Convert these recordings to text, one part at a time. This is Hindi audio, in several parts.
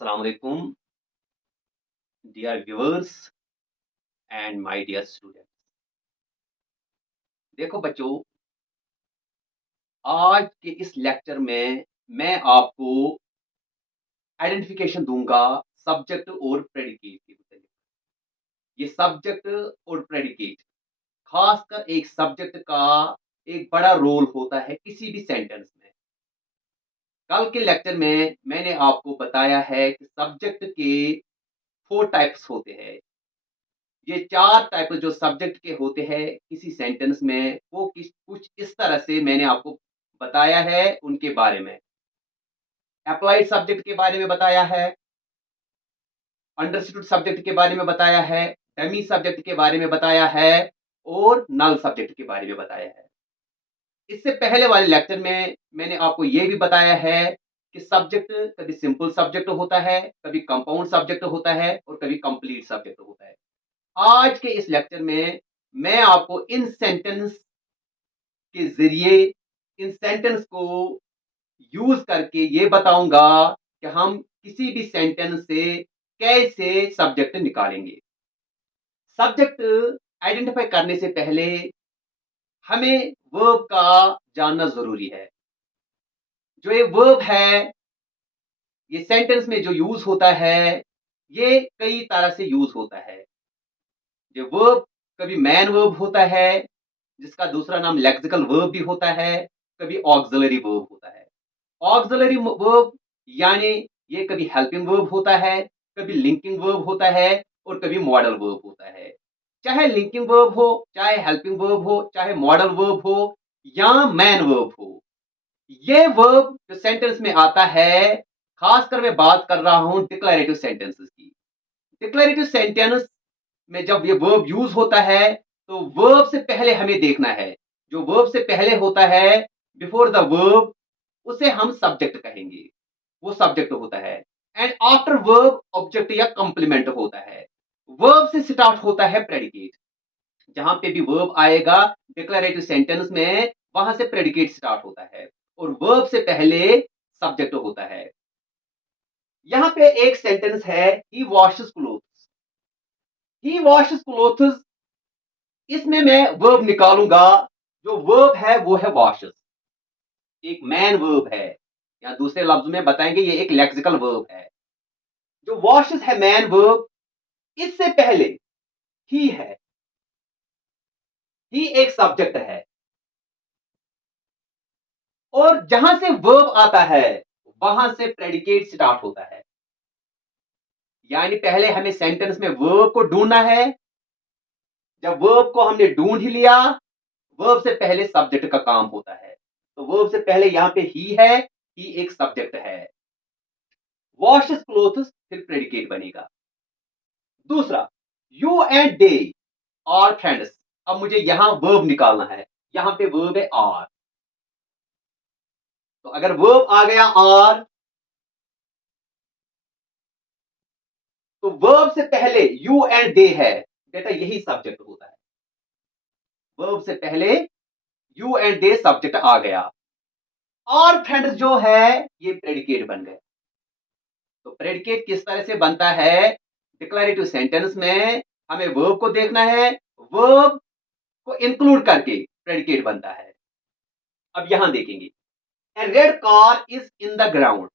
अस्सलाम वालेकुम dear viewers and my dear student. देखो बच्चों, आज के इस लेक्चर में मैं आपको आइडेंटिफिकेशन दूंगा सब्जेक्ट और प्रेडिकेट के मुताबिक। ये सब्जेक्ट और प्रेडिकेट खासकर एक सब्जेक्ट का एक बड़ा रोल होता है किसी भी सेंटेंस में। कल के लेक्चर में मैंने आपको बताया है कि सब्जेक्ट के 4 टाइप्स होते हैं। ये 4 टाइप जो सब्जेक्ट के होते हैं किसी सेंटेंस में, वो किस कुछ इस तरह से मैंने आपको बताया है उनके बारे में। अप्लाइड सब्जेक्ट के बारे में बताया है, अंडरस्टूड सब्जेक्ट के बारे में बताया है, डमी सब्जेक्ट के बारे में बताया है और नल सब्जेक्ट के बारे में बताया है। इससे पहले वाले लेक्चर में मैंने आपको ये भी बताया है कि सब्जेक्ट कभी सिंपल सब्जेक्ट होता है, कभी कंपाउंड सब्जेक्ट होता है और कभी कंप्लीट सब्जेक्ट होता है। आज के इस लेक्चर में मैं आपको इन सेंटेंस के ज़रिए, इन सेंटेंस को यूज़ करके ये बताऊँगा कि हम किसी भी सेंटेंस से कैसे सब्जेक्ट निकालेंगे। सब्जेक्ट आइडेंटिफ़ाई करने से पहले हमें वर्ब का जानना ज़रूरी है। जो ये वर्ब है, ये सेंटेंस में जो यूज़ होता है, ये कई तरह से यूज़ होता है। ये वर्ब कभी मैन वर्ब होता है, जिसका दूसरा नाम लेक्सिकल वर्ब भी होता है, कभी ऑक्सिलरी वर्ब होता है। ऑक्सिलरी वर्ब यानी ये कभी हेल्पिंग वर्ब होता है, कभी लिंकिंग वर्ब होता है और कभी मॉडल वर्ब होता है। चाहे लिंकिंग वर्ब हो, चाहे हेल्पिंग वर्ब हो, चाहे मॉडल वर्ब हो या मैन वर्ब हो, ये वर्ब जो सेंटेंस में आता है, खासकर मैं बात कर रहा हूं डिक्लेरेटिव सेंटेंसेस की। डिक्लेरेटिव सेंटेंस में जब ये वर्ब यूज होता है, तो वर्ब से पहले हमें देखना है। जो वर्ब से पहले होता है, बिफोर द वर्ब, उसे हम सब्जेक्ट कहेंगे। वो सब्जेक्ट होता है। एंड आफ्टर वर्ब ऑब्जेक्ट या कंप्लीमेंट होता है। वर्ब से स्टार्ट होता है प्रेडिकेट। जहां पे भी वर्ब आएगा डिक्लेरेटिव सेंटेंस में, वहां से प्रेडिकेट स्टार्ट होता है और वर्ब से पहले सब्जेक्ट होता है। यहां पे एक सेंटेंस है, ही वॉशेस क्लोथ्स। ही वॉशेस क्लोथ्स, इसमें मैं वर्ब निकालूंगा। जो वर्ब है वो है वॉशेस, एक मैन वर्ब है, या दूसरे लफ्ज में बताएंगे ये एक लेक्सिकल वर्ब है। जो वॉशेस है मैन वर्ब, इससे पहले ही है। ही एक सब्जेक्ट है और जहां से वर्ब आता है वहां से प्रेडिकेट स्टार्ट होता है। यानी पहले हमें सेंटेंस में वर्ब को ढूंढना है। जब वर्ब को हमने ढूंढ ही लिया, वर्ब से पहले सब्जेक्ट का काम होता है। तो वर्ब से पहले यहां पे ही है, ही एक सब्जेक्ट है। वॉशेस क्लोथ्स फिर प्रेडिकेट बनेगा। दूसरा, you and they are friends. अब मुझे यहां वर्ब निकालना है। यहां पे वर्ब है आर। तो अगर वर्ब आ गया आर, तो वर्ब से पहले यू एंड दे है, बेटा यही सब्जेक्ट होता है। वर्ब से पहले यू एंड दे सब्जेक्ट आ गया। और फ्रेंड्स जो है ये प्रेडिकेट बन गए। तो प्रेडिकेट किस तरह से बनता है? डिक्लेरेटिव सेंटेंस में हमें वर्ब को देखना है, वर्ब को इंक्लूड करके प्रेडिकेट बनता है। अब यहां देखेंगे, a red car is in the ground.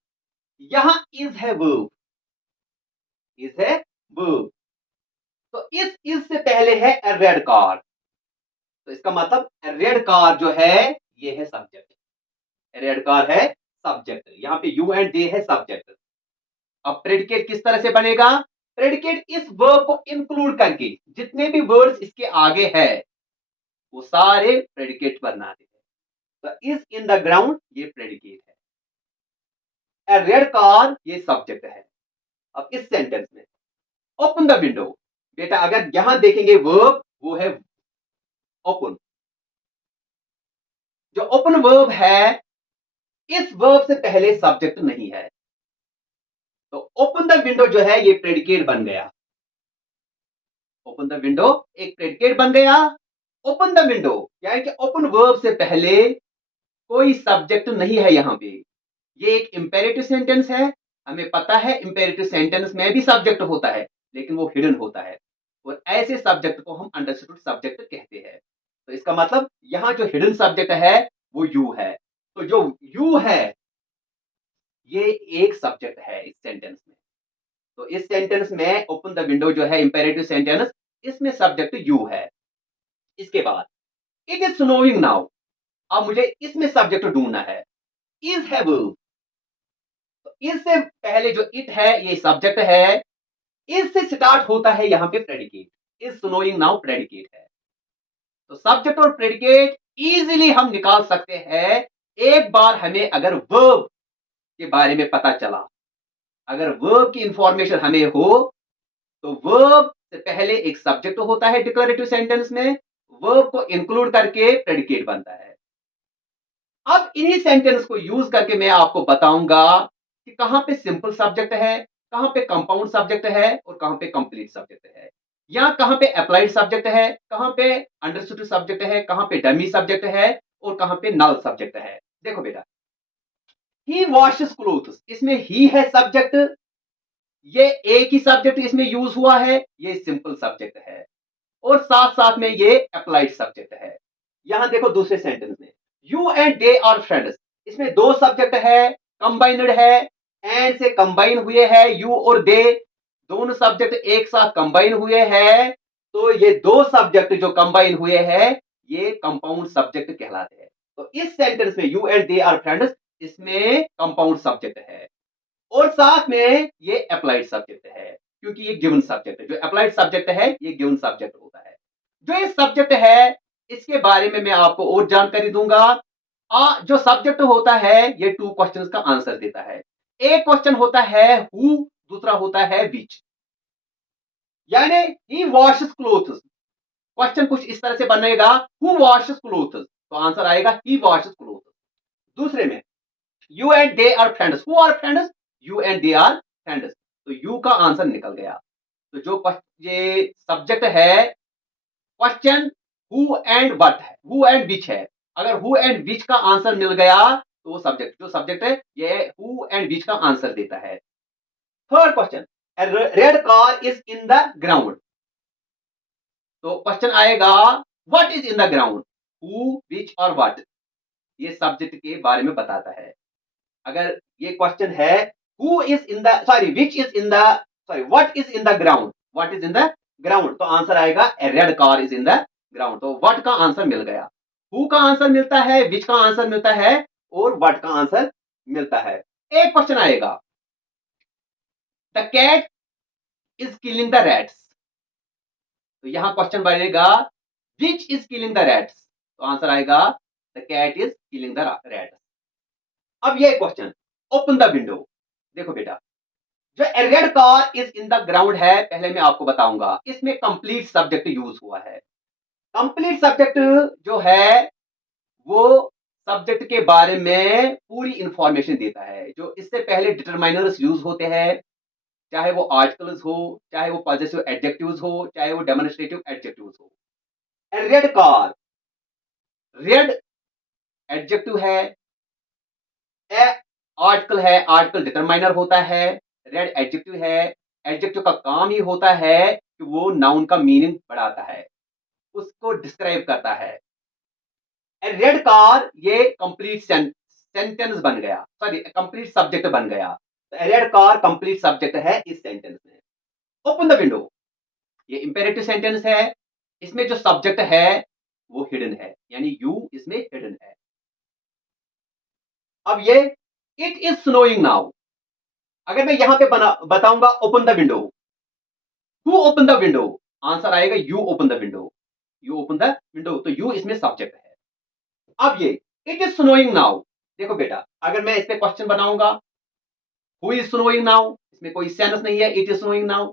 यहां इज है वर्ब, इज है वर्ब। तो इस से पहले है ए रेड कार। तो इसका मतलब रेड कार जो है ये है सब्जेक्ट। रेड कार है सब्जेक्ट, यहां पे यू एंड दे है सब्जेक्ट। अब प्रेडिकेट किस तरह से बनेगा? प्रेडिकेट इस वर्ब को इंक्लूड करके जितने भी वर्ड्स इसके आगे है वो सारे प्रेडिकेट बनाते हैं। तो इज इन द ग्राउंड ये प्रेडिकेट है, ए रेड कार ये सब्जेक्ट है। अब इस सेंटेंस में ओपन द विंडो, बेटा अगर यहां देखेंगे वर्ब वो है ओपन। जो ओपन वर्ब है, इस वर्ब से पहले सब्जेक्ट नहीं है। तो ओपन द विंडो जो है ये प्रेडिकेट बन गया। ओपन द विंडो एक प्रेडिकेट बन गया। ओपन द विंडो यानी कि ओपन वर्ब से पहले कोई सब्जेक्ट नहीं है। यहां पे ये एक इंपेरेटिव सेंटेंस है, हमें पता है इंपेरेटिव सेंटेंस में भी सब्जेक्ट होता है, लेकिन वो हिडन होता है और ऐसे सब्जेक्ट को हम अंडरस्टूड सब्जेक्ट कहते हैं। तो इसका मतलब यहाँ जो हिडन सब्जेक्ट है वो यू है। तो जो यू है ये एक सब्जेक्ट है इस सेंटेंस में। तो इस सेंटेंस में ओपन द विंडो जो है इंपेरेटिव सेंटेंस, इसमें सब्जेक्ट यू है। इसके बाद इट इज स्नोइंग नाउ। अब मुझे इसमें सब्जेक्ट ढूंढना है। इज है वर्ब। तो इससे पहले जो इट है ये सब्जेक्ट है। इससे स्टार्ट होता है यहाँ पे predicate. Is snowing now predicate है। तो सब्जेक्ट और प्रेडिकेट इजीली हम निकाल सकते हैं एक बार हमें अगर वर्ब के बारे में पता चला। अगर वर्ब की इंफॉर्मेशन हमें हो तो वर्ब से पहले एक सब्जेक्ट होता है डिक्लेरेटिव सेंटेंस में, वर्ब को इंक्लूड करके प्रेडिकेट बनता है। अब इन्हीं सेंटेंस को यूज करके मैं आपको बताऊंगा कि कहां पे सिंपल सब्जेक्ट है, कहां पे कंपाउंड सब्जेक्ट है और कहां पे कंप्लीट सब्जेक्ट है, या कहां पे अप्लाइड सब्जेक्ट है, कहां पे अंडरस्टूड सब्जेक्ट है, कहां पे डमी सब्जेक्ट है और कहां पे नल सब्जेक्ट है। देखो बेटा, ही वॉशेस क्लोथ्स, इसमें ही है सब्जेक्ट, ये एक ही सब्जेक्ट इसमें यूज हुआ है, ये सिंपल सब्जेक्ट है और साथ साथ में ये अप्लाइड सब्जेक्ट है। यहां देखो दूसरे सेंटेंस में you and they are friends, इसमें दो सब्जेक्ट है, कंबाइंड है, एंड से कंबाइन हुए हैं यू और दे, दोनों सब्जेक्ट एक साथ कंबाइन हुए हैं। तो ये दो सब्जेक्ट जो कंबाइन हुए हैं ये कंपाउंड सब्जेक्ट कहलाते हैं। तो इस सेंटेंस में you and they are friends, इसमें कंपाउंड सब्जेक्ट है और साथ में ये अप्लाइड सब्जेक्ट है, क्योंकि ये गिवन सब्जेक्ट है। जो अप्लाइड सब्जेक्ट है ये गिवन सब्जेक्ट होता है। जो ये सब्जेक्ट है इसके बारे में मैं आपको और जानकारी दूंगा। जो सब्जेक्ट होता है ये टू क्वेश्चंस का आंसर देता है। एक क्वेश्चन होता है हु, दूसरा होता है विच। यानी ही वॉशेस क्लोथ्स, क्वेश्चन कुछ इस तरह से बनेगा, हु वॉशेस क्लोथ्स, तो आंसर आएगा ही वॉशेस क्लोथ्स। दूसरे में you and they are friends, who are friends, you and they are friends, तो यू का आंसर निकल गया। तो जो ये सब्जेक्ट है क्वेश्चन हु एंड व्हाट है, हु एंड विच है, अगर हु एंड विच का आंसर मिल गया तो वो सब्जेक्ट, जो सब्जेक्ट है ये हु एंड विच का आंसर देता है। Third question, red car is in the ground, तो क्वेश्चन आएगा what is in the ground, who which और व्हाट, ये सब्जेक्ट के बारे में बताता है। अगर ये क्वेश्चन है who is in the sorry which is in the sorry what is in the ground, what is in the ground, तो आंसर आएगा a red car is in the ground. तो व्हाट का आंसर मिल गया, हु का आंसर मिलता है, विच का आंसर मिलता है और व्हाट का आंसर मिलता है। एक क्वेश्चन आएगा the cat is killing the rats, तो यहां क्वेश्चन बनेगा which is killing the rats, तो आंसर आएगा the cat is killing the rats. अब ये क्वेश्चन ओपन द विंडो, देखो बेटा, जो red car is in the ground है पहले मैं आपको बताऊंगा, इसमें कंप्लीट सब्जेक्ट यूज हुआ है। कंप्लीट सब्जेक्ट जो है वो सब्जेक्ट के बारे में पूरी इंफॉर्मेशन देता है। जो इससे पहले डिटरमाइनर्स यूज होते हैं, चाहे वो आर्टिकल्स हो, चाहे वो पॉजेसिव एडजेक्टिव्स हो, चाहे वो डेमोन्स्ट्रेटिव एडजेक्टिव्स हो। रेड कार, रेड एडजेक्टिव है, ए आर्टिकल है, आर्टिकल डिटरमाइनर होता है, रेड एडजेक्टिव है, एडजेक्टिव का काम ही होता है कि वो नाउन का मीनिंग बढ़ाता है, उसको डिस्क्राइब करता है। रेड कार ये कंप्लीट सेंटेंस बन गया, सॉरी कंप्लीट सब्जेक्ट बन गया। रेड कार कंप्लीट सब्जेक्ट है इस सेंटेंस में। ओपन द विंडो ये इंपेरेटिव सेंटेंस है, इसमें जो सब्जेक्ट है वो हिडन है, यानी यू इसमें हिडन है। अब ये इट इज स्नोइंग नाउ, अगर मैं यहां पे बताऊंगा open the window, who open the window, answer आएगा you open the window, you open the window, तो यू इसमें सब्जेक्ट है। अब ये इट इज स्नोइंग नाउ, देखो बेटा अगर मैं इस पे क्वेश्चन बनाऊंगा हु इज स्नोइंग नाउ, इसमें कोई सेंस नहीं है, it is snowing now,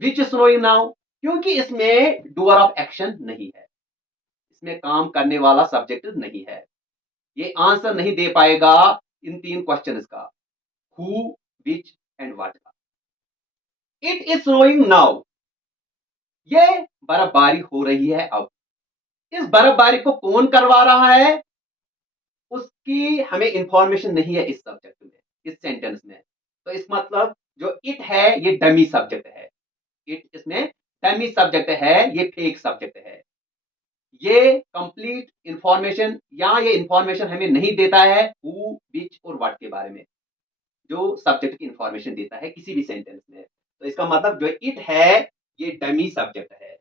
which is snowing now, क्योंकि इसमें डूअर ऑफ एक्शन नहीं है, इसमें काम करने वाला सब्जेक्ट नहीं है, ये आंसर नहीं दे पाएगा इन तीन क्वेश्चंस का, हु विच एंड व्हाट का। इट इज स्नोइंग नाउ, ये बर्फबारी हो रही है अब, इस बर्फबारी को कौन करवा रहा है उसकी हमें इंफॉर्मेशन नहीं है इस सब्जेक्ट में, इस सेंटेंस में। तो इस मतलब जो इट है ये डमी सब्जेक्ट है। इट इसमें डमी सब्जेक्ट है, ये फेक सब्जेक्ट है। ये कंप्लीट इंफॉर्मेशन या ये इंफॉर्मेशन हमें नहीं देता है हु, विच और व्हाट के बारे में, जो सब्जेक्ट की इंफॉर्मेशन देता है किसी भी सेंटेंस में। तो इसका मतलब जो इट है ये डमी सब्जेक्ट है।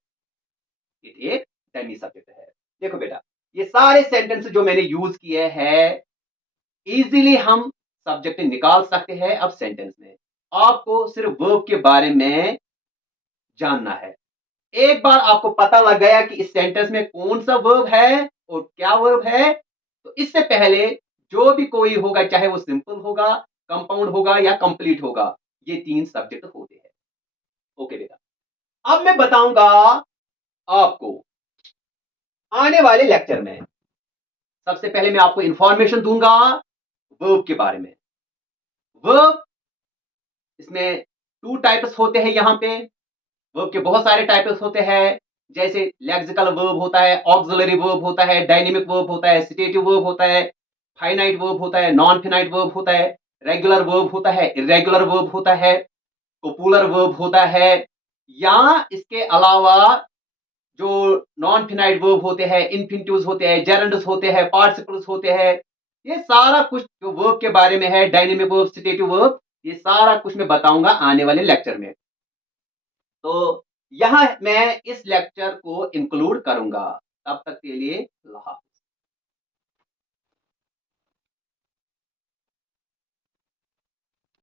इट एक डमी सब्जेक्ट है। देखो बेटा, ये सारे सेंटेंस जो मैंने यूज किए हैं इजीली हम सब्जेक्ट निकाल सकते हैं अब सेंटेंस में। आपको सिर्फ वर्ब के बारे में जानना है। एक बार आपको पता लग गया कि इस सेंटेंस में कौन सा वर्ब है और क्या वर्ब है, तो इससे पहले जो भी कोई होगा, चाहे वो सिंपल होगा, कंपाउंड होगा या कंप्लीट होगा, ये तीन सब्जेक्ट होते हैं। ओके बेटा, अब मैं बताऊंगा आपको आने वाले लेक्चर में। सबसे पहले मैं आपको इंफॉर्मेशन दूंगा वर्ब के बारे में। वर्ब, इसमें टू टाइप्स होते हैं यहां पे। वर्ब के बहुत सारे टाइप्स होते हैं, जैसे लेक्सिकल वर्ब होता है, ऑक्सिलरी वर्ब होता है, डायनेमिक वर्ब होता है, सिटेटिव वर्ब होता है, फाइनाइट वर्ब होता है, नॉन फाइनाइट वर्ब होता है, रेगुलर वर्ब होता है, इरेगुलर वर्ब होता है, कोपुलर वर्ब होता है, या इसके अलावा जो नॉन फाइनाइट वर्ब होते हैं, इन्फिनिटिव्स होते हैं, जेरेंड्स होते हैं, पार्टिसिपल्स होते हैं, ये सारा कुछ जो वर्ब के बारे में है, डायनेमिक वर्ब, सिटेटिव वर्ब, ये सारा कुछ मैं बताऊंगा आने वाले लेक्चर में। तो यहां मैं इस लेक्चर को इंक्लूड करूंगा। तब तक के लिए अल्लाह हाफ़िज़।